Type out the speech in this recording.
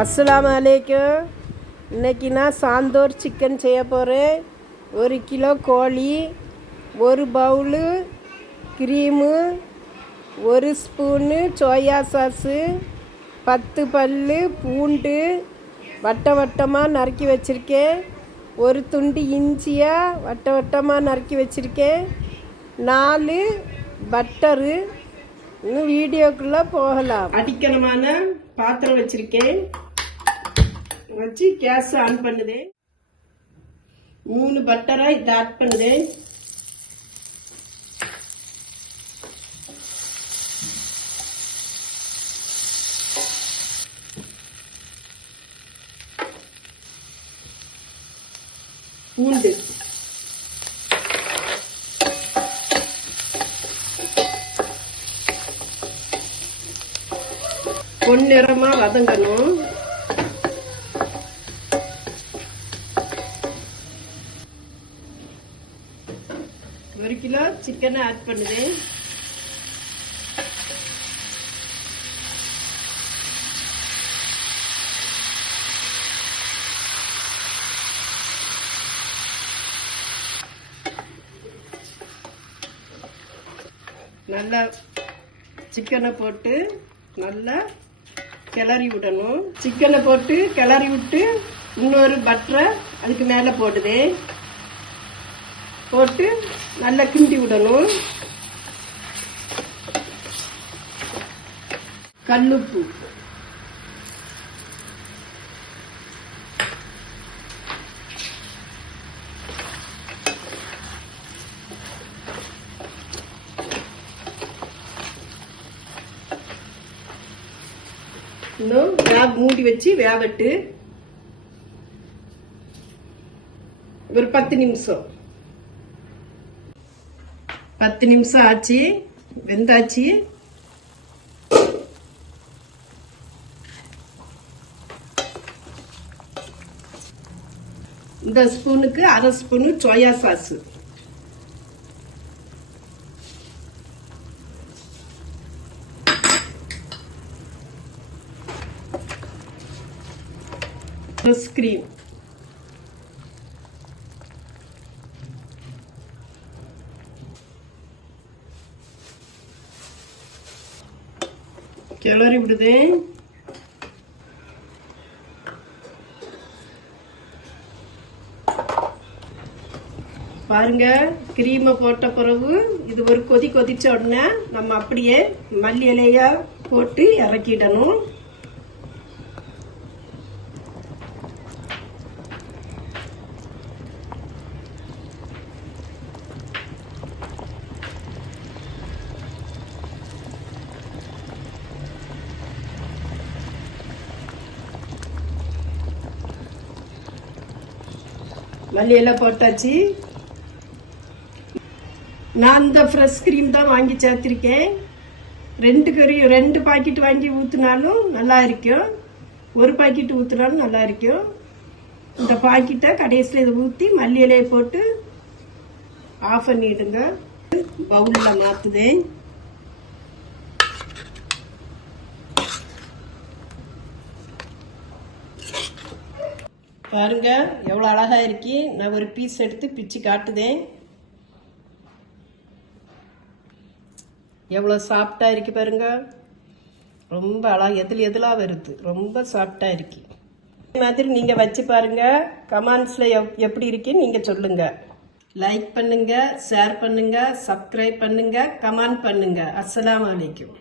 அஸ்ஸலாமு அலைக்கும். இன்றைக்கி நான் சாந்தோர் சிக்கன் செய்ய போகிறேன். 1 கிலோ கோழி, 1 bowl cream, 1 spoon soya sauce, 10 பல்லு பூண்டு வட்ட வட்டமாக நறுக்கி வச்சுருக்கேன். 1 துண்டு இஞ்சியை வட்ட வட்டமாக நறுக்கி வச்சுருக்கேன். 4 பட்டரு. இன்னும் வீடியோக்குள்ளே போகலாம். அடிக்கணமான பாத்திரம் வச்சுருக்கேன். வச்சு கேஸ் ஆன் பண்ணுதேன். 3 பட்டரை இதை ஆட் பண்ணுதேன். பூண்டு பொன்னிறமா வதங்கணும். ஒரு கிலோ சிக்கனை ஆட் பண்ணுது. நல்லா சிக்கனை போட்டு நல்லா கிளறி விடணும். சிக்கனை போட்டு கிளறி விட்டு இன்னொரு பட்டரை அதுக்கு மேலே போடுது. போட்டு நல்லா கிண்டி விடணும். கல்லுப்பு, இன்னும் மூடி வச்சு வேவட்டு ஒரு 10 நிமிஷம். 10 நிமிஷம் ஆச்சு, வெந்தாச்சு. இந்த ஸ்பூனுக்கு 1/2 spoon soya sauce, fresh cream, கிளறி விடுது. பாருங்க, கிரீமை போட்ட பிறகு இது ஒரு கொதிச்ச உடனே நம்ம அப்படியே மல்லி இலையா போட்டு இறக்கிடணும். மல்லி எல்லாம் போட்டாச்சு. நான் இந்த ஃப்ரெஷ் கிரீம் தான் வாங்கி சேர்த்திருக்கேன். 2 பாக்கெட் வாங்கி ஊற்றினாலும் நல்லா இருக்கும், 1 பாக்கெட் ஊற்றினாலும் நல்லா இருக்கும். இந்த பாக்கெட்டை கடைசியில் இதை ஊற்றி மல்லி இலையை போட்டு ஆஃப் பண்ணிடுங்க. பவுலில் மாற்றுதேன். பாருங்க எவ்வளோ அழகா இருக்கு. நான் ஒரு பீஸ் எடுத்து பிச்சு காட்டுதேன். எவ்வளோ சாஃப்டா இருக்கு பாருங்க. ரொம்ப அழகா எதுலா வருது. ரொம்ப சாஃப்டா இருக்கு. இந்த மாதிரி நீங்க வச்சு பாருங்க. கமெண்ட்ஸ்ல எப்படி இருக்குன்னு நீங்க சொல்லுங்க. லைக் பண்ணுங்க, ஷேர் பண்ணுங்க, சப்ஸ்கிரைப் பண்ணுங்க, கமெண்ட் பண்ணுங்க. அஸ்ஸலாமு அலைக்கும்.